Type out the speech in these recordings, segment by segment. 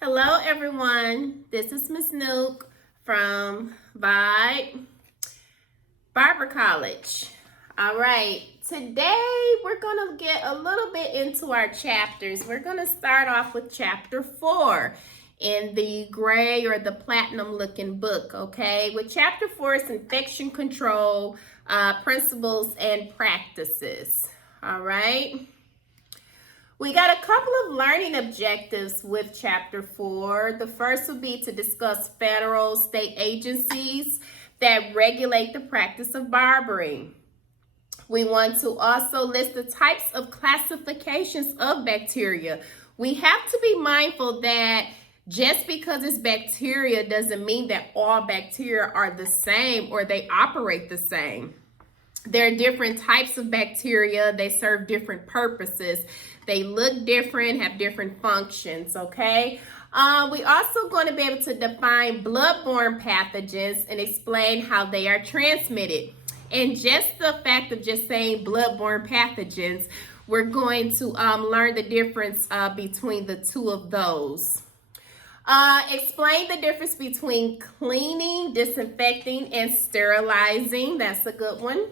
Hello everyone, this is Miss Nuke from Vibe Barber College. All right, today we're gonna get a little bit into our chapters. We're gonna start off with chapter 4 in the gray or the platinum looking book, okay? With chapter 4 is infection control, principles and practices, all right? We got a couple of learning objectives with chapter 4. The first would be to discuss federal state agencies that regulate the practice of barbering. We want to also list the types of classifications of bacteria. We have to be mindful that just because it's bacteria doesn't mean that all bacteria are the same or they operate the same. There are different types of bacteria. They serve different purposes. They look different, have different functions, okay? We also going to be able to define bloodborne pathogens and explain how they are transmitted. And just the fact of just saying bloodborne pathogens, we're going to learn the difference between the two of those. Explain the difference between cleaning, disinfecting, and sterilizing. That's a good one.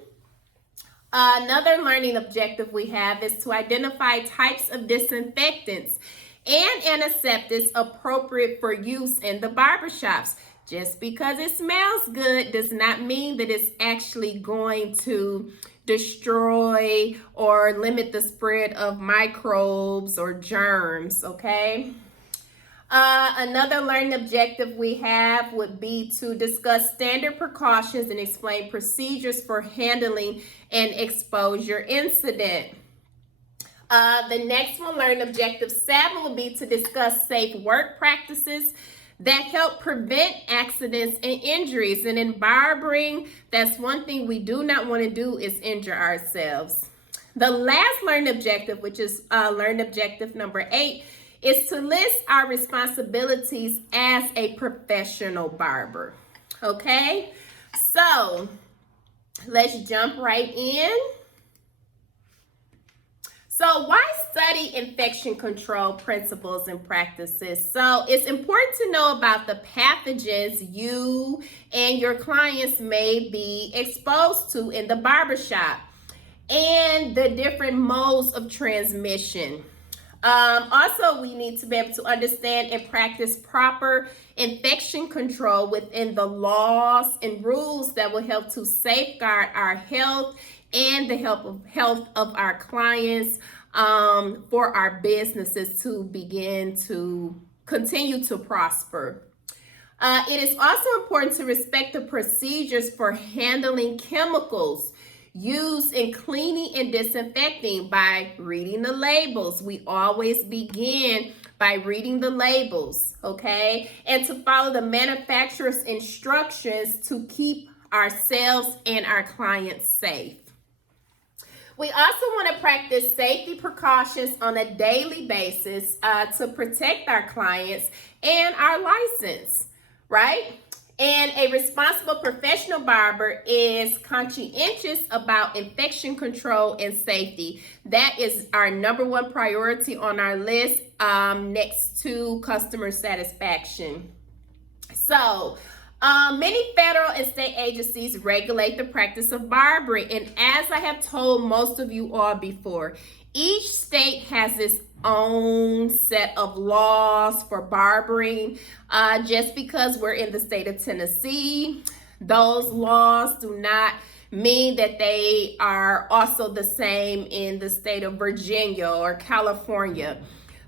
Another learning objective we have is to identify types of disinfectants and antiseptics appropriate for use in the barbershops. Just because it smells good does not mean that it's actually going to destroy or limit the spread of microbes or germs, okay? Another learning objective we have would be to discuss standard precautions and explain procedures for handling an exposure incident. The next one, learning objective 7, will be to discuss safe work practices that help prevent accidents and injuries. And in barbering, that's one thing we do not want to do is injure ourselves. The last learning objective, which is learning objective number 8, is to list our responsibilities as a professional barber. Okay, so let's jump right in. So why study infection control principles and practices? So it's important to know about the pathogens you and your clients may be exposed to in the barbershop and the different modes of transmission. Also, we need to be able to understand and practice proper infection control within the laws and rules that will help to safeguard our health and the health of our clients, for our businesses to begin to continue to prosper. It is also important to respect the procedures for handling chemicals used in cleaning and disinfecting by reading the labels. We always begin by reading the labels, okay? And to follow the manufacturer's instructions to keep ourselves and our clients safe. We also want to practice safety precautions on a daily basis to protect our clients and our license, right? And a responsible professional barber is conscientious about infection control and safety. That is our number one priority on our list, next to customer satisfaction. So, many federal and state agencies regulate the practice of barbering. And as I have told most of you all before, each state has its own set of laws for barbering. Just because we're in the state of Tennessee, those laws do not mean that they are also the same in the state of Virginia or California.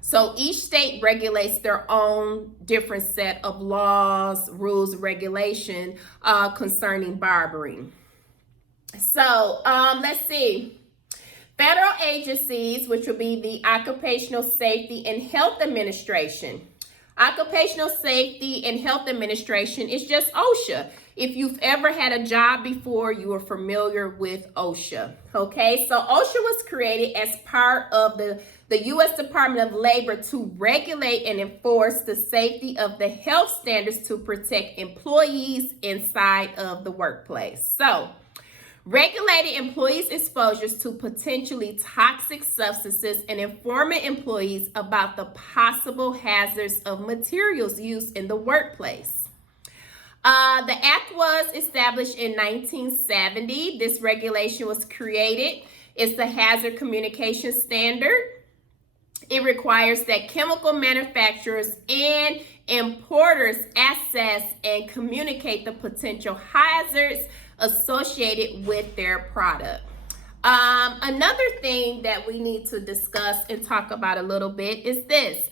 So each state regulates their own different set of laws, rules, regulation concerning barbering. So let's see. Federal agencies, which will be the Occupational Safety and Health Administration. Occupational Safety and Health Administration is just OSHA. If you've ever had a job before, you are familiar with OSHA. Okay, so OSHA was created as part of the U.S. Department of Labor to regulate and enforce the safety of the health standards to protect employees inside of the workplace. So, Regulating employees' exposures to potentially toxic substances and informing employees about the possible hazards of materials used in the workplace. The act was established in 1970. This regulation was created. It's the Hazard Communication Standard. It requires that chemical manufacturers and importers assess and communicate the potential hazards associated with their product. Another thing that we need to discuss and talk about a little bit is this.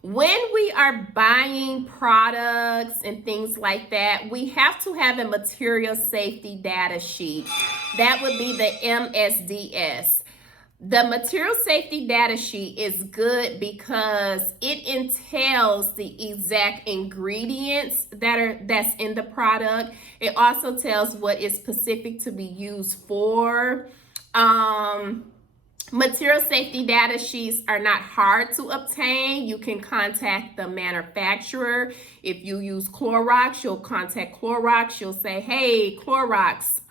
When we are buying products and things like that, we have to have a material safety data sheet. That would be the MSDS. The material safety data sheet is good because it entails the exact ingredients that's in the product. It also tells what is specific to be used for. Material safety data sheets are not hard to obtain. You can contact the manufacturer. If you use Clorox, you'll contact Clorox. You'll say, hey, Clorox,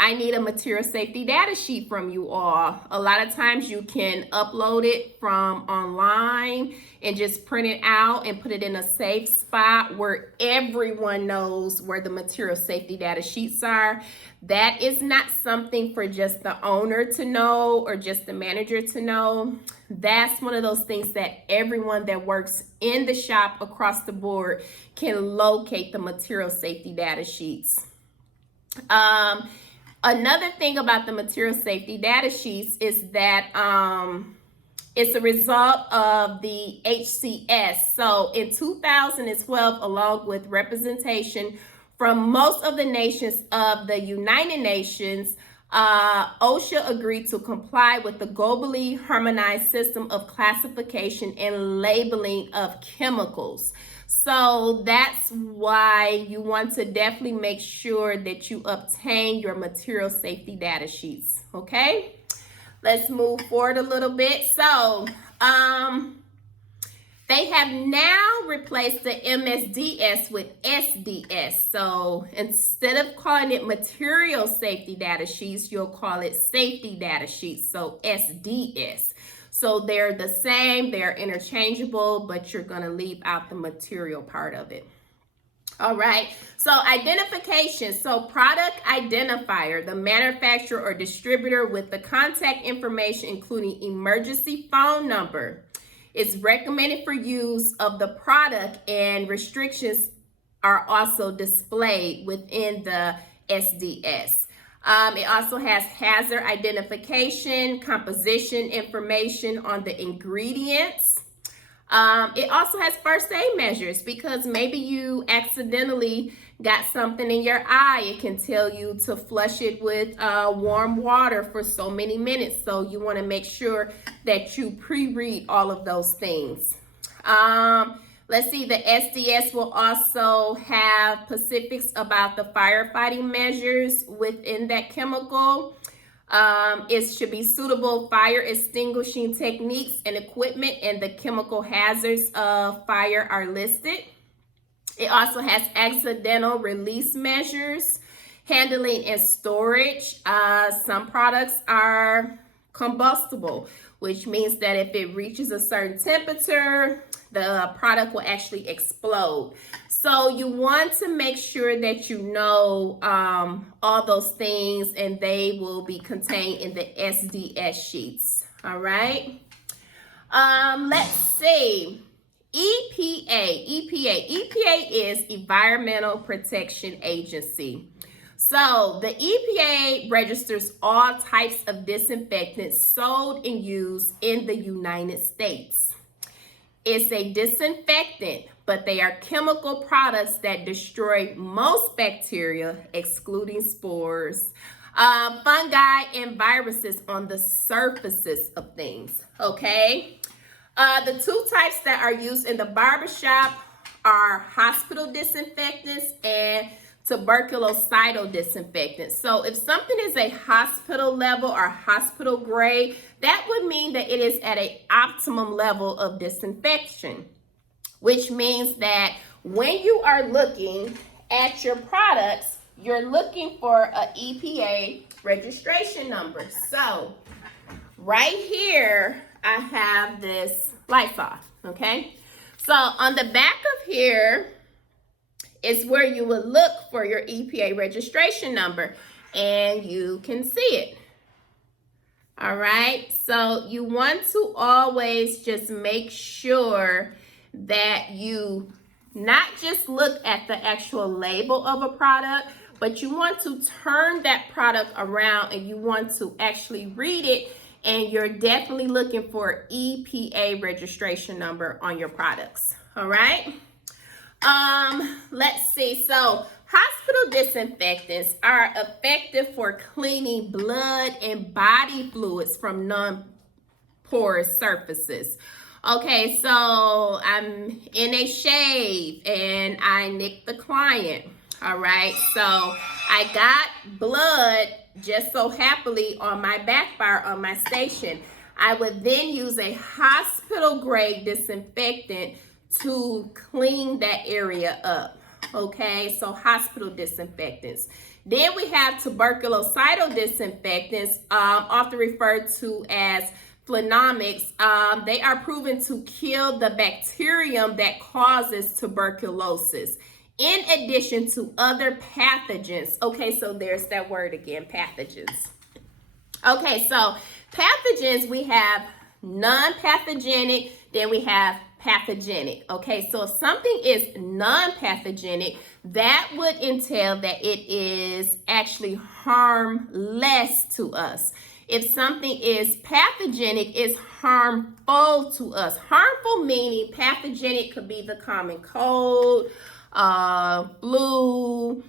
I need a material safety data sheet from you all. A lot of times you can upload it from online and just print it out and put it in a safe spot where everyone knows where the material safety data sheets are. That is not something for just the owner to know or just the manager to know. That's one of those things that everyone that works in the shop across the board can locate the material safety data sheets. Another thing about the material safety data sheets is that it's a result of the HCS. So in 2012, along with representation from most of the nations of the United Nations, OSHA agreed to comply with the globally harmonized system of classification and labeling of chemicals. So that's why you want to definitely make sure that you obtain your material safety data sheets, okay? Let's move forward a little bit. So they have now replaced the MSDS with SDS. So instead of calling it material safety data sheets, you'll call it safety data sheets, so SDS. So they're the same, they're interchangeable, but you're gonna leave out the material part of it. All right, so identification. So product identifier, the manufacturer or distributor with the contact information, including emergency phone number, is recommended for use of the product, and restrictions are also displayed within the SDS. It also has hazard identification, composition information on the ingredients. It also has first aid measures because maybe you accidentally got something in your eye. It can tell you to flush it with warm water for so many minutes. So you want to make sure that you pre-read all of those things. Let's see, the SDS will also have specifics about the firefighting measures within that chemical. It should be suitable fire extinguishing techniques and equipment, and the chemical hazards of fire are listed. It also has accidental release measures, handling and storage. Some products are combustible, which means that if it reaches a certain temperature, the product will actually explode. So you want to make sure that you know all those things, and they will be contained in the SDS sheets. All right. Let's see. EPA is Environmental Protection Agency. So the EPA registers all types of disinfectants sold and used in the United States. It's a disinfectant, but they are chemical products that destroy most bacteria, excluding spores, fungi, and viruses on the surfaces of things, okay? The two types that are used in the barbershop are hospital disinfectants and tuberculocidal disinfectants. So if something is a hospital level or hospital grade, that would mean that it is at an optimum level of disinfection, which means that when you are looking at your products, you're looking for an EPA registration number. So right here, I have this Lysol, okay? So on the back of here is where you would look for your EPA registration number, and you can see it. All right, so you want to always just make sure that you not just look at the actual label of a product, but you want to turn that product around and you want to actually read it, and you're definitely looking for EPA registration number on your products. All right. Let's see. So hospital disinfectants are effective for cleaning blood and body fluids from non-porous surfaces. Okay, so I'm in a shave and I nicked the client. All right, so I got blood just so happily on my backfire on my station. I would then use a hospital grade disinfectant to clean that area up. Okay, so hospital disinfectants. Then we have tuberculocidal disinfectants, often referred to as flenomics. They are proven to kill the bacterium that causes tuberculosis, in addition to other pathogens. Okay, so there's that word again, pathogens. Okay, so pathogens, we have non-pathogenic, then we have pathogenic. Okay, so if something is non-pathogenic, that would entail that it is actually harmless to us. If something is pathogenic, it's harmful to us. Harmful meaning pathogenic could be the common cold, flu.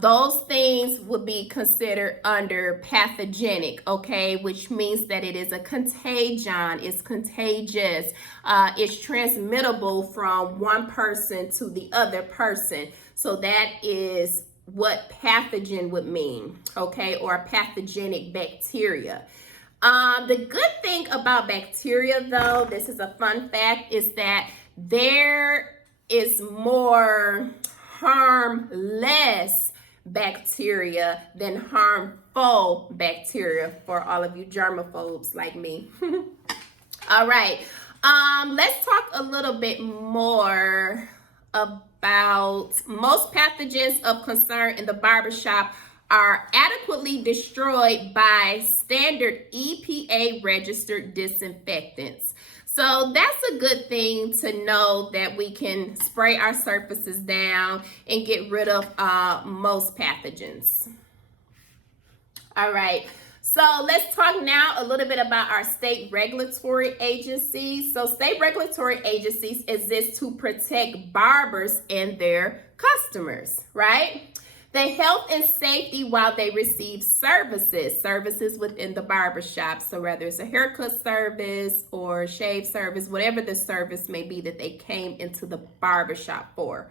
Those things would be considered under pathogenic, okay, which means that it is a contagion, it's contagious, it's transmittable from one person to the other person. So that is what pathogen would mean, okay, or a pathogenic bacteria. The good thing about bacteria, though, this is a fun fact, is that there is more harmless bacteria than harmful bacteria for all of you germaphobes like me. All right, let's talk a little bit more about most pathogens of concern in the barbershop are adequately destroyed by standard EPA registered disinfectants. So that's a good thing to know, that we can spray our surfaces down and get rid of most pathogens. All right, so let's talk now a little bit about our state regulatory agencies. So state regulatory agencies exist to protect barbers and their customers, right? The health and safety while they receive services within the barbershop. So whether it's a haircut service or shave service, whatever the service may be that they came into the barbershop for.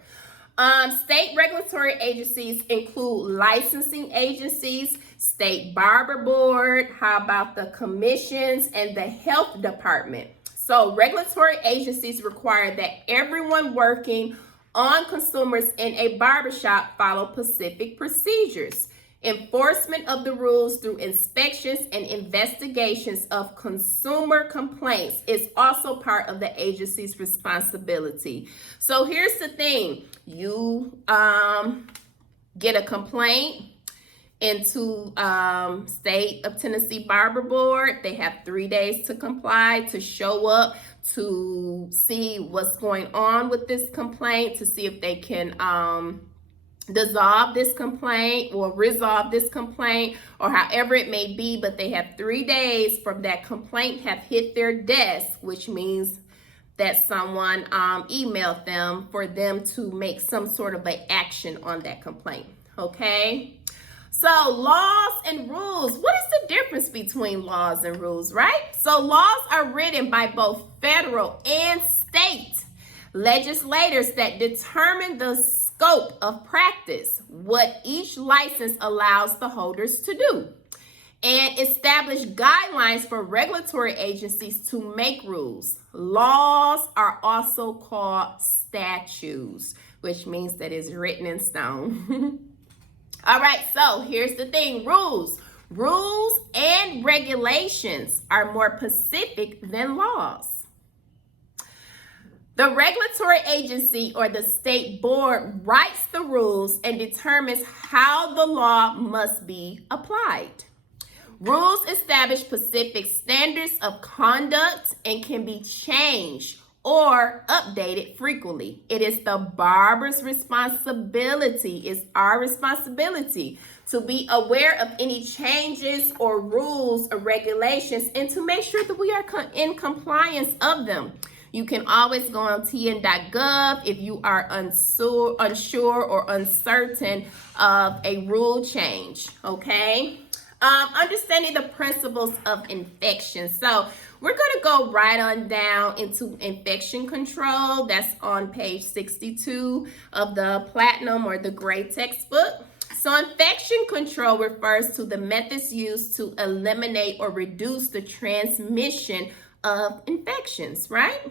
State regulatory agencies include licensing agencies, state barber board, how about the commissions, and the health department. So regulatory agencies require that everyone working on consumers in a barbershop follow specific procedures. Enforcement of the rules through inspections and investigations of consumer complaints is also part of the agency's responsibility. So here's the thing, you get a complaint into State of Tennessee Barber Board. They have 3 days to comply, to show up, to see what's going on with this complaint, to see if they can dissolve this complaint or resolve this complaint, or however it may be. But they have 3 days from that complaint have hit their desk, which means that someone emailed them, for them to make some sort of an action on that complaint. Okay, so laws and rules. What is the difference between laws and rules, right? So laws are written by both federal and state legislators that determine the scope of practice, what each license allows the holders to do, and establish guidelines for regulatory agencies to make rules. Laws are also called statutes, which means that it's written in stone. All right, so here's the thing, rules. Rules and regulations are more specific than laws. The regulatory agency or the state board writes the rules and determines how the law must be applied. Rules establish specific standards of conduct and can be changed or updated frequently. It is the barber's responsibility, it's our responsibility to be aware of any changes or rules or regulations and to make sure that we are in compliance of them. You can always go on tn.gov if you are unsure or uncertain of a rule change, okay? Understanding the principles of infection. So we're going to go right on down into infection control. That's on page 62 of the platinum or the gray textbook. So infection control refers to the methods used to eliminate or reduce the transmission of infections, right?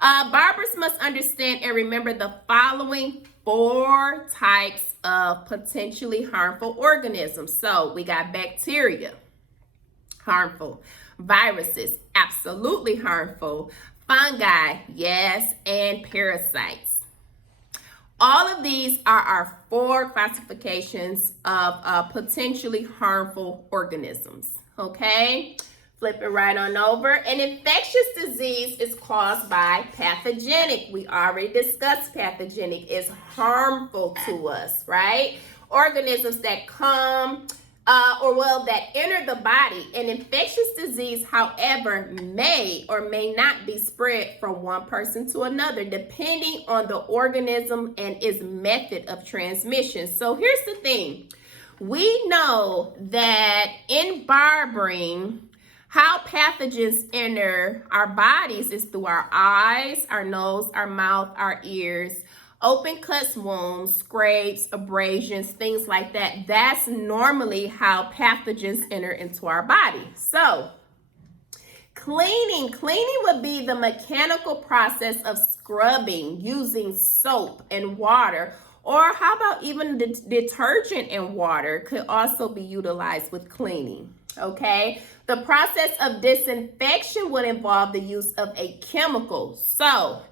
Barbers must understand and remember the following 4 types of potentially harmful organisms. So we got bacteria, harmful. Viruses, absolutely harmful. Fungi, yes, and parasites. All of these are our 4 classifications of potentially harmful organisms, okay? Flip it right on over. An infectious disease is caused by pathogenic. We already discussed pathogenic is harmful to us, right? Organisms that come that enter the body. An infectious disease, however, may or may not be spread from one person to another, depending on the organism and its method of transmission. So here's the thing. We know that in barbering, how pathogens enter our bodies is through our eyes, our nose, our mouth, our ears, open cuts, wounds, scrapes, abrasions, things like that. That's normally how pathogens enter into our body. So cleaning would be the mechanical process of scrubbing using soap and water, or how about even detergent and water could also be utilized with cleaning, okay? The process of disinfection would involve the use of a chemical. So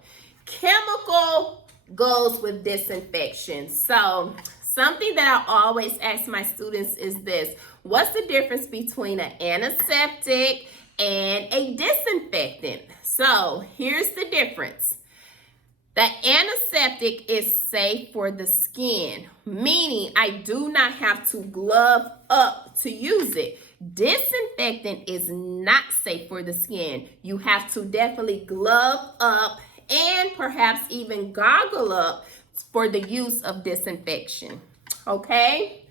chemical goes with disinfection. So something that I always ask my students is this: what's the difference between an antiseptic and a disinfectant? So here's the difference. The antiseptic is safe for the skin, meaning I do not have to glove up to use it. Disinfectant is not safe for the skin. You have to definitely glove up and perhaps even goggle up for the use of disinfection, okay?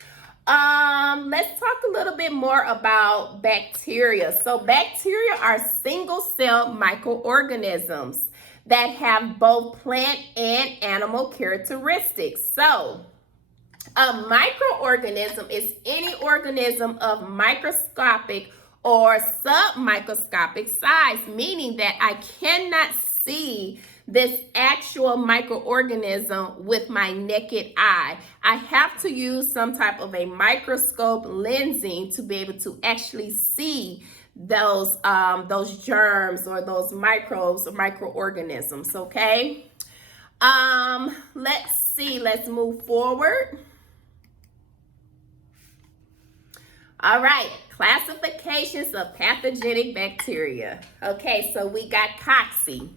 Let's talk a little bit more about bacteria. So bacteria are single-cell microorganisms that have both plant and animal characteristics. So a microorganism is any organism of microscopic or submicroscopic size, meaning that I cannot see this actual microorganism with my naked eye. I have to use some type of a microscope lensing to be able to actually see those germs or those microbes or microorganisms, okay? Let's see, let's move forward. All right, classifications of pathogenic bacteria. Okay, so we got cocci.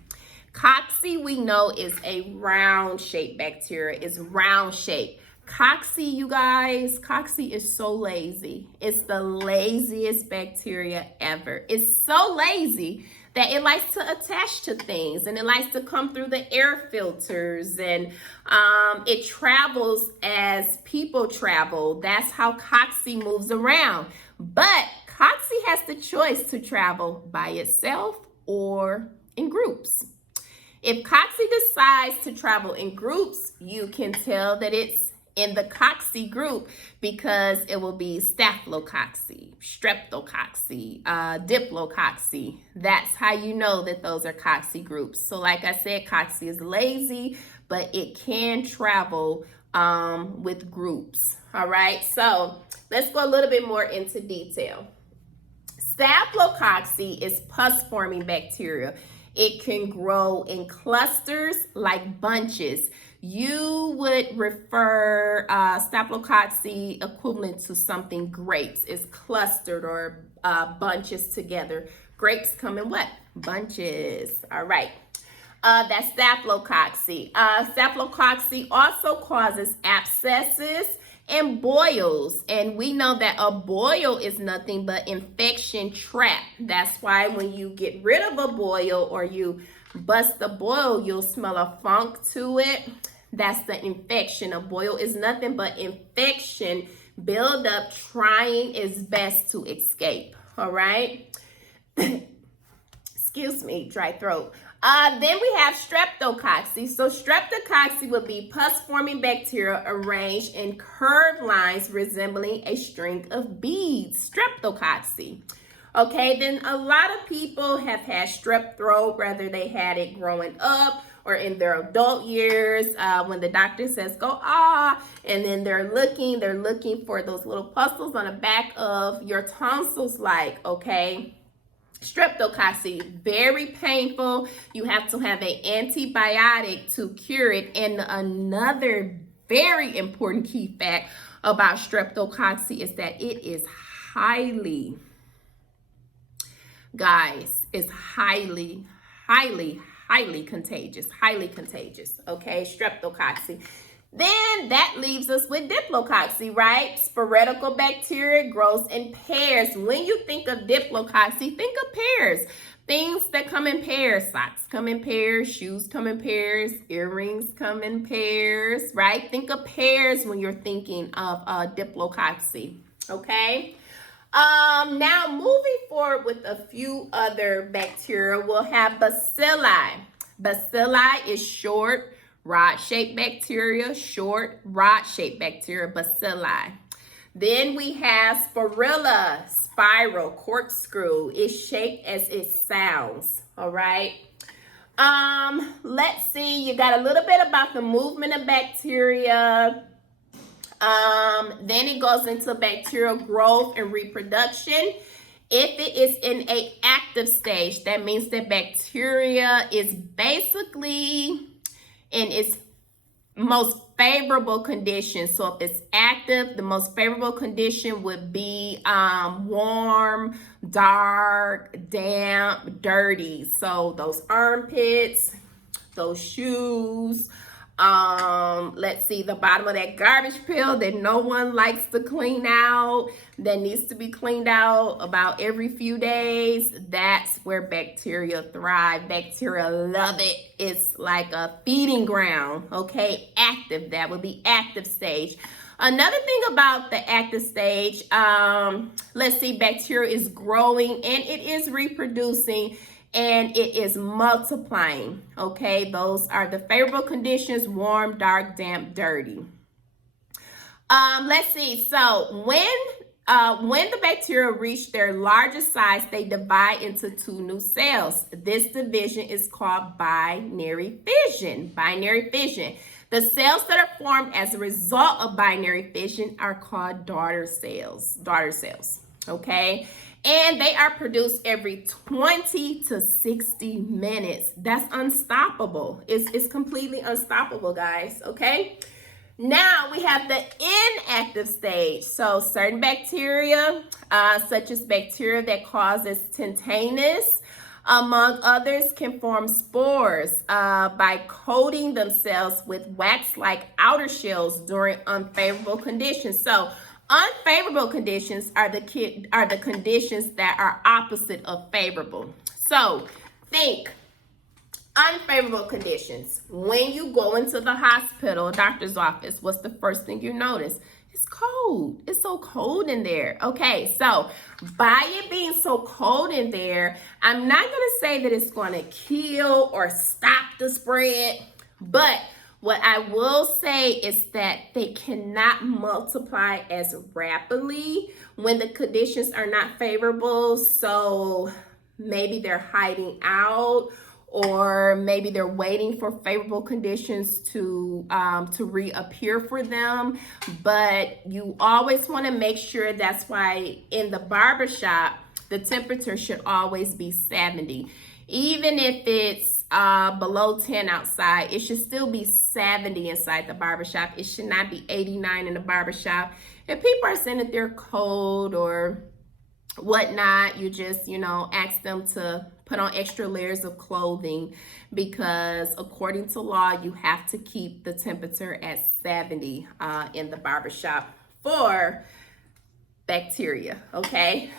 Cocci, we know, is a round-shaped bacteria. It's round-shaped. Cocci, you guys, cocci is so lazy. It's the laziest bacteria ever. It's so lazy that it likes to attach to things and it likes to come through the air filters, and it travels as people travel. That's how cocci moves around. But cocci has the choice to travel by itself or in groups. If cocci decides to travel in groups, you can tell that it's in the cocci group because it will be staphylococci, streptococci, diplococci. That's how you know that those are cocci groups. So like I said, cocci is lazy, but it can travel with groups. All right, so let's go a little bit more into detail. Staphylococcus is pus-forming bacteria. It can grow in clusters like bunches. You would refer Staphylococcus equivalent to something grapes. It's clustered or bunches together. Grapes come in what? Bunches. All right. That's Staphylococcus. Staphylococcus also causes abscesses and boils, and we know that a boil is nothing but infection trap. That's why when you get rid of a boil or you bust a boil, you'll smell a funk to it. That's the infection. A boil is nothing but infection build up trying its best to escape. All right. Excuse me, dry throat. Then we have streptococcus. So streptococcus would be pus-forming bacteria arranged in curved lines resembling a string of beads. Streptococcus. Okay, then a lot of people have had strep throat, whether they had it growing up or in their adult years, when the doctor says go and then they're looking for those little pustules on the back of your tonsils, like, okay. Streptococcus, very painful. You have to have an antibiotic to cure it. And another very important key fact about streptococcus is that it is highly, guys, it's highly contagious, okay, streptococcus. Then that leaves us with diplococcus, right? Sporadical bacteria grows in pairs. When you think of diplococcus, think of pairs. Things that come in pairs. Socks come in pairs, shoes come in pairs, earrings come in pairs, right? Think of pairs when you're thinking of diplococcus, okay? Now moving forward with a few other bacteria, we'll have bacilli. Bacilli is short, rod-shaped bacteria, bacilli. Then we have spirilla, spiral, corkscrew. It's shaped as it sounds, all right? Let's see, you got a little bit about the movement of bacteria. Then it goes into bacterial growth and reproduction. If it is in an active stage, that means that bacteria is basically in its most favorable conditions. So if it's active, the most favorable condition would be warm, dark, damp, dirty. So those armpits, those shoes, let's see, the bottom of that garbage pail that no one likes to clean out, that needs to be cleaned out about every few days. That's where bacteria thrive. Bacteria love it. It's like a feeding ground, okay? Active, that would be active stage. Another thing about the active stage, let's see, bacteria is growing and it is reproducing and it is multiplying, okay? Those are the favorable conditions: warm, dark, damp, dirty. Let's see, so when the bacteria reach their largest size, they divide into two new cells. This division is called binary fission. Binary fission. The cells that are formed as a result of binary fission are called daughter cells. Okay? And they are produced every 20 to 60 minutes. That's unstoppable. It's completely unstoppable, guys, okay? Now we have the inactive stage. So certain bacteria, such as bacteria that causes tinnitus, among others, can form spores by coating themselves with wax-like outer shells during unfavorable conditions. So unfavorable conditions are the conditions that are opposite of favorable. So think unfavorable conditions. When you go into the hospital, doctor's office, what's the first thing you notice? It's cold. It's so cold in there. Okay, so by it being so cold in there, I'm not going to say that it's going to kill or stop the spread, but what I will say is that they cannot multiply as rapidly when the conditions are not favorable. So maybe they're hiding out, or maybe they're waiting for favorable conditions to reappear for them. But you always want to make sure, that's why in the barbershop, the temperature should always be 70. Even if it's below 10 outside, it should still be 70 inside the barbershop. It should not be 89 in the barbershop. If people are saying that they're cold or whatnot, you just, ask them to put on extra layers of clothing, because according to law, you have to keep the temperature at 70 in the barbershop for bacteria, okay?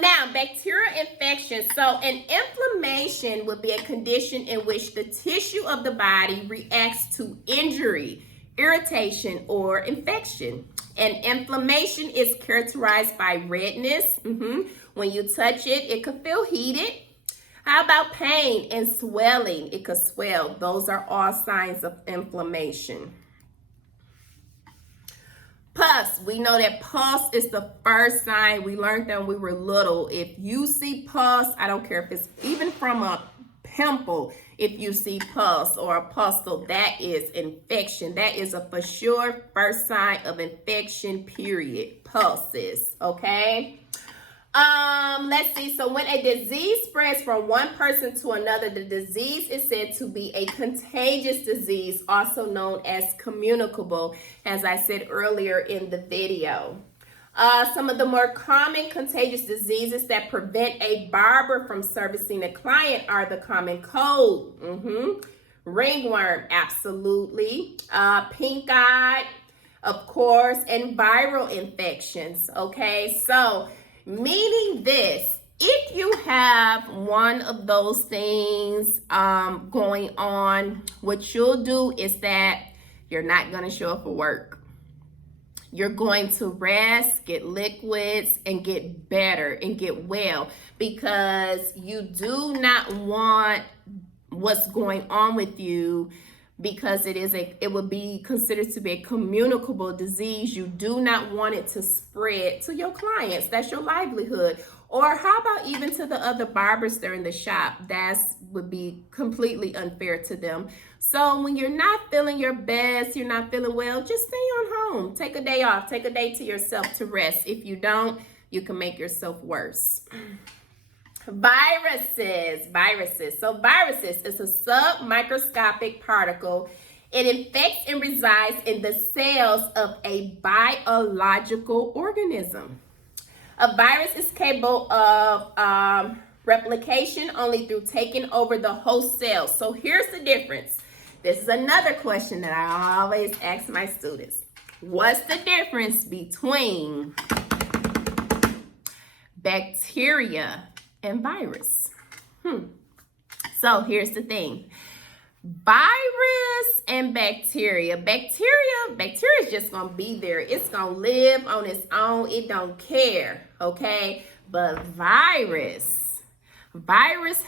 Now, bacterial infection. So an inflammation would be a condition in which the tissue of the body reacts to injury, irritation, or infection. And inflammation is characterized by redness. When you touch it, it could feel heated. How about pain and swelling? It could swell. Those are all signs of inflammation. Pus. We know that pus is the first sign. We learned that when we were little. If you see pus, I don't care if it's even from a pimple, if you see pus or a pustle, that is infection. That is a for sure first sign of infection, period. Pulses, okay? Let's see. So when a disease spreads from one person to another, the disease is said to be a contagious disease, also known as communicable, as I said earlier in the video. Some of the more common contagious diseases that prevent a barber from servicing a client are the common cold, ringworm, absolutely, pink eye, of course, and viral infections, okay? So, meaning this, if you have one of those things going on, what you'll do is that you're not going to show up for work. You're going to rest, get liquids, and get better and get well, because you do not want what's going on with you, because it would be considered to be a communicable disease. You do not want it to spread to your clients. That's your livelihood. Or how about even to the other barbers there in the shop? That would be completely unfair to them. So when you're not feeling your best, you're not feeling well, just stay on home. Take a day off. Take a day to yourself to rest. If you don't, you can make yourself worse. Viruses. So viruses is a submicroscopic particle. It infects and resides in the cells of a biological organism. A virus is capable of replication only through taking over the host cell. So here's the difference. This is another question that I always ask my students. What's the difference between bacteria and virus? So here's the thing. Virus and bacteria. Bacteria is just going to be there. It's going to live on its own. It don't care, okay? But virus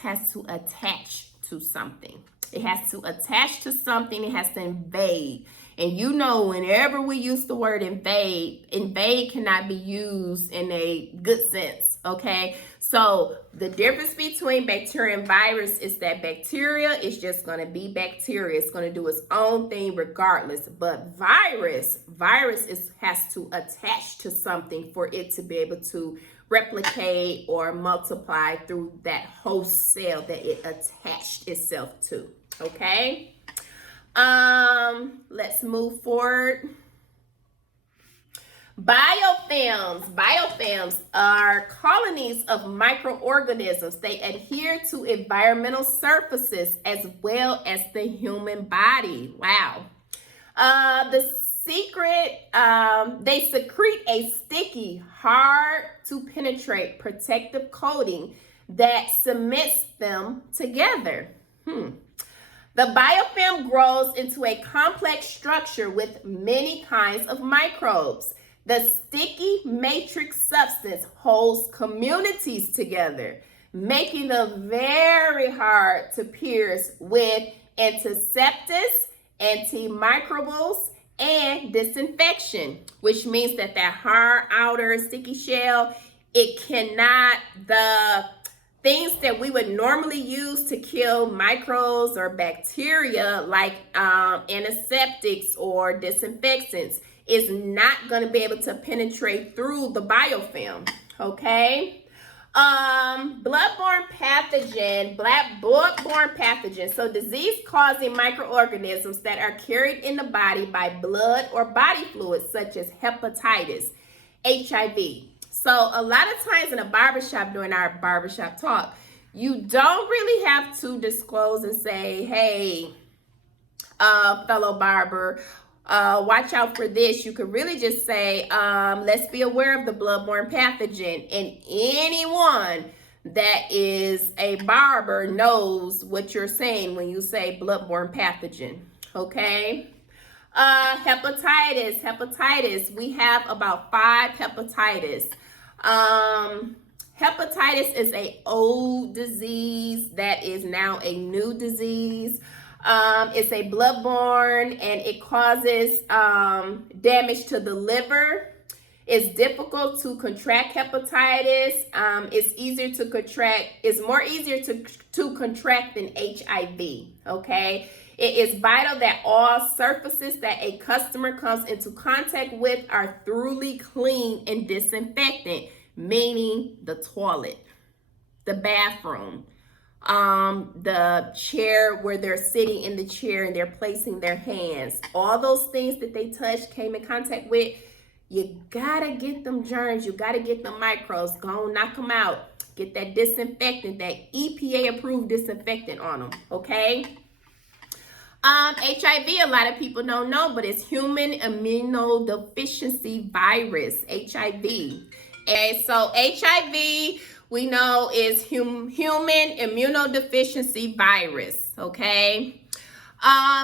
has to attach to something. It has to attach to something. It has to invade. And you know, whenever we use the word invade cannot be used in a good sense, okay? So the difference between bacteria and virus is that bacteria is just going to be bacteria. It's going to do its own thing regardless. But virus has to attach to something for it to be able to replicate or multiply through that host cell that it attached itself to, okay? Let's move forward. Biofilms are colonies of microorganisms. They adhere to environmental surfaces as well as the human body. Wow. They secrete a sticky, hard to penetrate protective coating that cements them together. The biofilm grows into a complex structure with many kinds of microbes. The sticky matrix substance holds communities together, making them very hard to pierce with antiseptics, antimicrobials, and disinfection, which means that hard outer sticky shell, things that we would normally use to kill microbes or bacteria, like antiseptics or disinfectants, is not going to be able to penetrate through the biofilm. Okay. Bloodborne pathogen. So disease-causing microorganisms that are carried in the body by blood or body fluids, such as hepatitis, HIV. So a lot of times in a barbershop, during our barbershop talk, you don't really have to disclose and say, hey, fellow barber, watch out for this. You could really just say, let's be aware of the bloodborne pathogen. And anyone that is a barber knows what you're saying when you say bloodborne pathogen. Okay. Hepatitis. We have about 5 hepatitis. Hepatitis is an old disease that is now a new disease. It's a bloodborne and it causes damage to the liver. It's difficult to contract hepatitis. It's more easier to contract than HIV. Okay. It is vital that all surfaces that a customer comes into contact with are thoroughly clean and disinfected, meaning the toilet, the bathroom, the chair where they're sitting in the chair and they're placing their hands. All those things that they touched, came in contact with, you gotta get them germs, you gotta get them microbes, go knock them out. Get that disinfectant, that EPA approved disinfectant on them, okay? HIV, a lot of people don't know, but it's human immunodeficiency virus, HIV. And so HIV, we know, is human immunodeficiency virus, okay?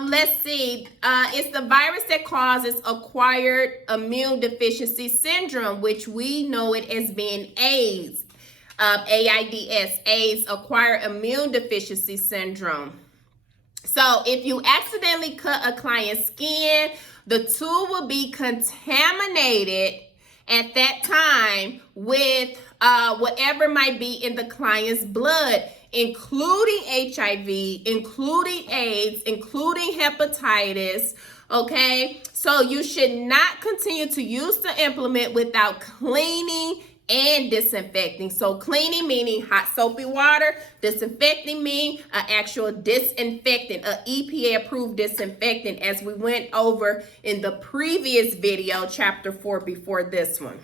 Let's see. It's the virus that causes acquired immune deficiency syndrome, which we know it as being AIDS, AIDS, acquired immune deficiency syndrome. So if you accidentally cut a client's skin, the tool will be contaminated at that time with whatever might be in the client's blood, including HIV, including AIDS, including hepatitis. Okay, so you should not continue to use the implement without cleaning and disinfecting. So cleaning meaning hot soapy water, disinfecting meaning an actual disinfectant, an EPA approved disinfectant, as we went over in the previous video, chapter 4, before this one.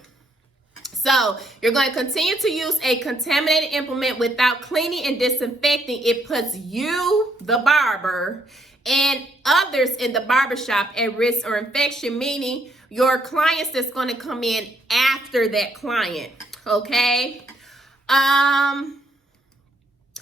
So you're going to continue to use a contaminated implement without cleaning and disinfecting. It puts you, the barber, and others in the barbershop at risk or infection, meaning your clients that's going to come in after that client. Okay.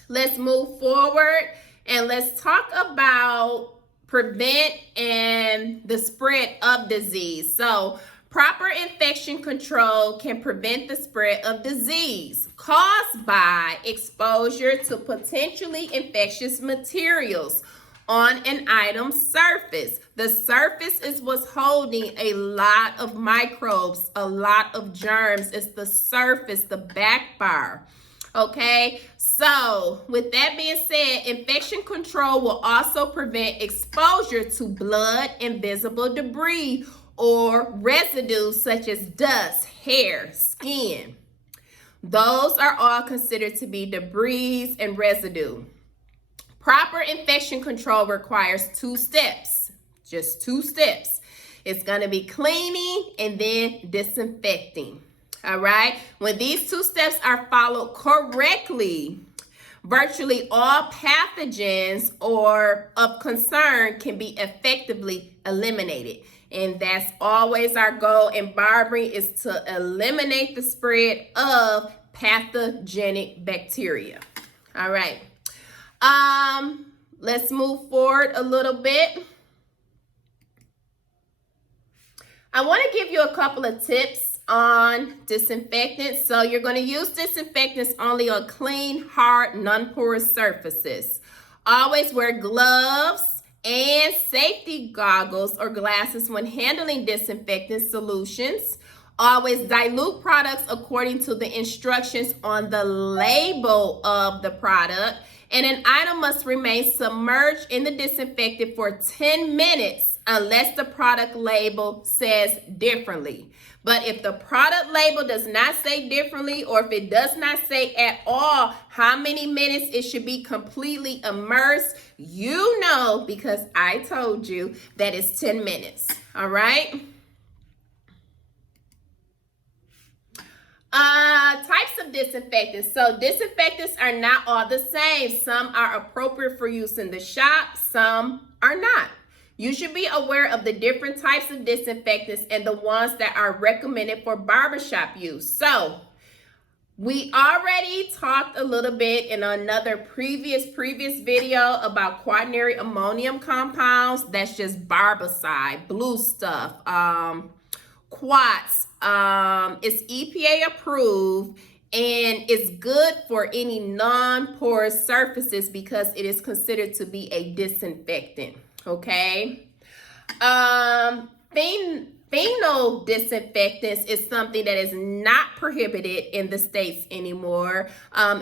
Let's move forward and let's talk about prevent and the spread of disease. So proper infection control can prevent the spread of disease caused by exposure to potentially infectious materials on an item's surface. The surface is what's holding a lot of microbes, a lot of germs. It's the surface, the back bar. Okay, so with that being said, infection control will also prevent exposure to blood and visible debris or residues such as dust, hair, skin. Those are all considered to be debris and residue. Proper infection control requires 2 steps, just 2 steps. It's going to be cleaning and then disinfecting. All right. When these 2 steps are followed correctly, virtually all pathogens or of concern can be effectively eliminated. And that's always our goal in barbering, is to eliminate the spread of pathogenic bacteria. All right. Let's move forward a little bit. I want to give you a couple of tips on disinfectants. So you're going to use disinfectants only on clean, hard, non-porous surfaces. Always wear gloves and safety goggles or glasses when handling disinfectant solutions. Always dilute products according to the instructions on the label of the product. And an item must remain submerged in the disinfectant for 10 minutes unless the product label says differently. But if the product label does not say differently, or if it does not say at all how many minutes it should be completely immersed, you know, because I told you that it's 10 minutes. All right. Types of disinfectants. So disinfectants are not all the same. Some are appropriate for use in the shop, some are not. You should be aware of the different types of disinfectants and the ones that are recommended for barbershop use. So we already talked a little bit in another previous video about quaternary ammonium compounds. That's just barbicide, blue stuff, Quats. It's EPA approved, and it's good for any non-porous surfaces because it is considered to be a disinfectant. Okay. Phenol disinfectants is something that is not prohibited in the states anymore,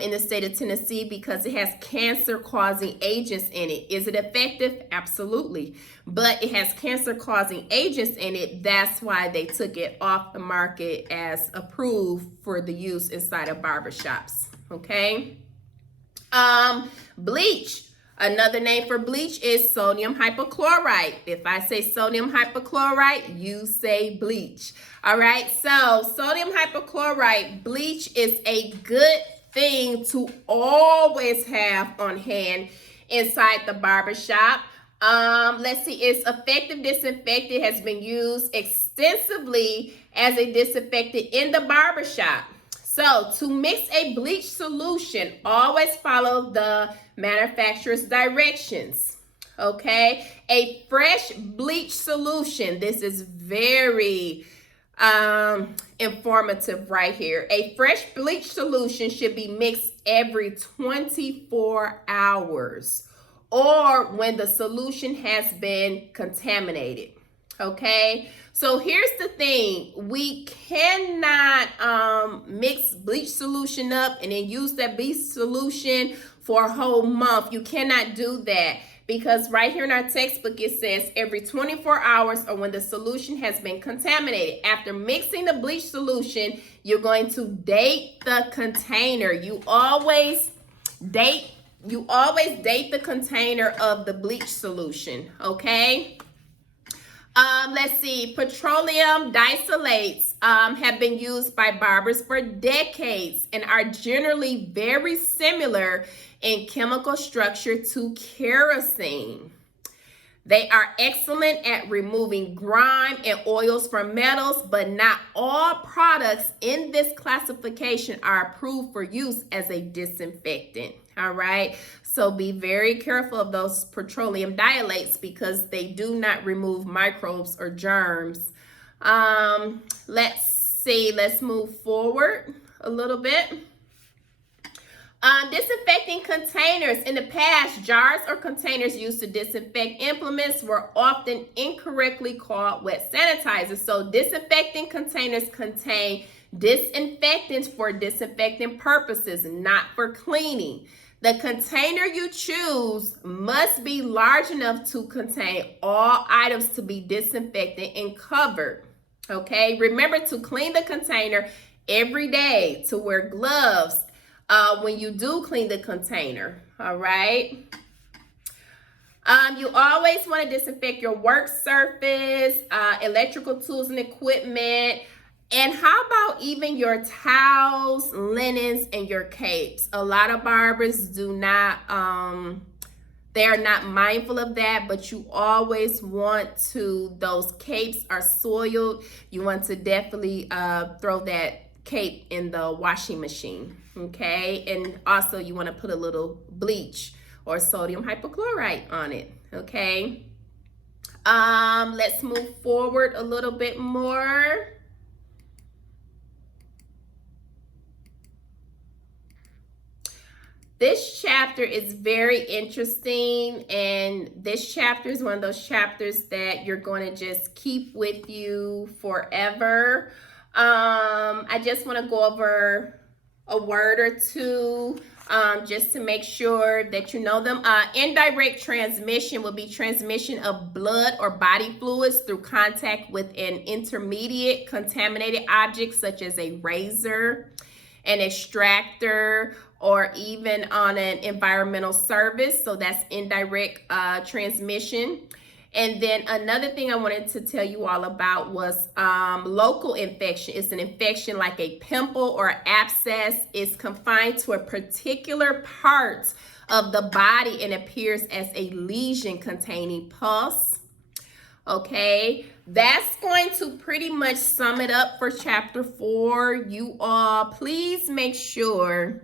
in the state of Tennessee, because it has cancer-causing agents in it. Is it effective? Absolutely. But it has cancer-causing agents in it. That's why they took it off the market as approved for the use inside of barbershops. Okay. Bleach. Another name for bleach is sodium hypochlorite. If I say sodium hypochlorite, you say bleach. All right, so sodium hypochlorite, bleach is a good thing to always have on hand inside the barbershop. Let's see, its effective disinfectant has been used extensively as a disinfectant in the barbershop. So to mix a bleach solution, always follow the manufacturer's directions. Okay, a fresh bleach solution. This is very informative right here. A fresh bleach solution should be mixed every 24 hours or when the solution has been contaminated. Okay, so here's the thing. We cannot mix bleach solution up and then use that bleach solution for a whole month. You cannot do that because right here in our textbook it says every 24 hours or when the solution has been contaminated. After mixing the bleach solution, you're going to date the container. You always date the container of the bleach solution, okay? Let's see, petroleum distillates have been used by barbers for decades and are generally very similar in chemical structure to kerosene. They are excellent at removing grime and oils from metals, but not all products in this classification are approved for use as a disinfectant. All right, so be very careful of those petroleum distillates because they do not remove microbes or germs. Let's see, let's move forward a little bit. Disinfecting containers. In the past, jars or containers used to disinfect implements were often incorrectly called wet sanitizers. So disinfecting containers contain disinfectants for disinfecting purposes, not for cleaning. The container you choose must be large enough to contain all items to be disinfected and covered. Okay, remember to clean the container every day, to wear gloves when you do clean the container. All right. You always want to disinfect your work surface, electrical tools and equipment. And how about even your towels, linens, and your capes? A lot of barbers do not, they're not mindful of that, but you always want to, those capes are soiled. You want to definitely throw that cape in the washing machine, okay? And also you want to put a little bleach or sodium hypochlorite on it, okay? Let's move forward a little bit more. This chapter is very interesting, and this chapter is one of those chapters that you're going to just keep with you forever. I just want to go over a word or two just to make sure that you know them. Indirect transmission will be transmission of blood or body fluids through contact with an intermediate contaminated object such as a razor, an extractor, or even on an environmental service. So that's indirect transmission. And then another thing I wanted to tell you all about was local infection. It's an infection like a pimple or abscess. It's confined to a particular part of the body and appears as a lesion containing pus. Okay, that's going to pretty much sum it up for chapter 4. You all, please make sure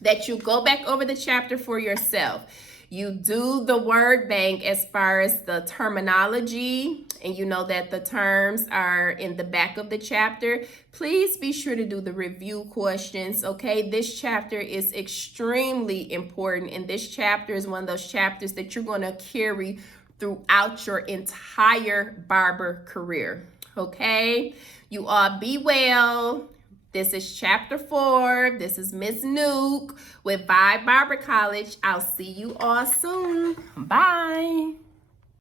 that you go back over the chapter for yourself. You do the word bank as far as the terminology, and you know that the terms are in the back of the chapter. Please be sure to do the review questions, okay? This chapter is extremely important, and this chapter is one of those chapters that you're going to carry throughout your entire barber career, okay? You all be well. This is chapter 4. This is Miss Nuke with Vibe Barber College. I'll see you all soon. Bye.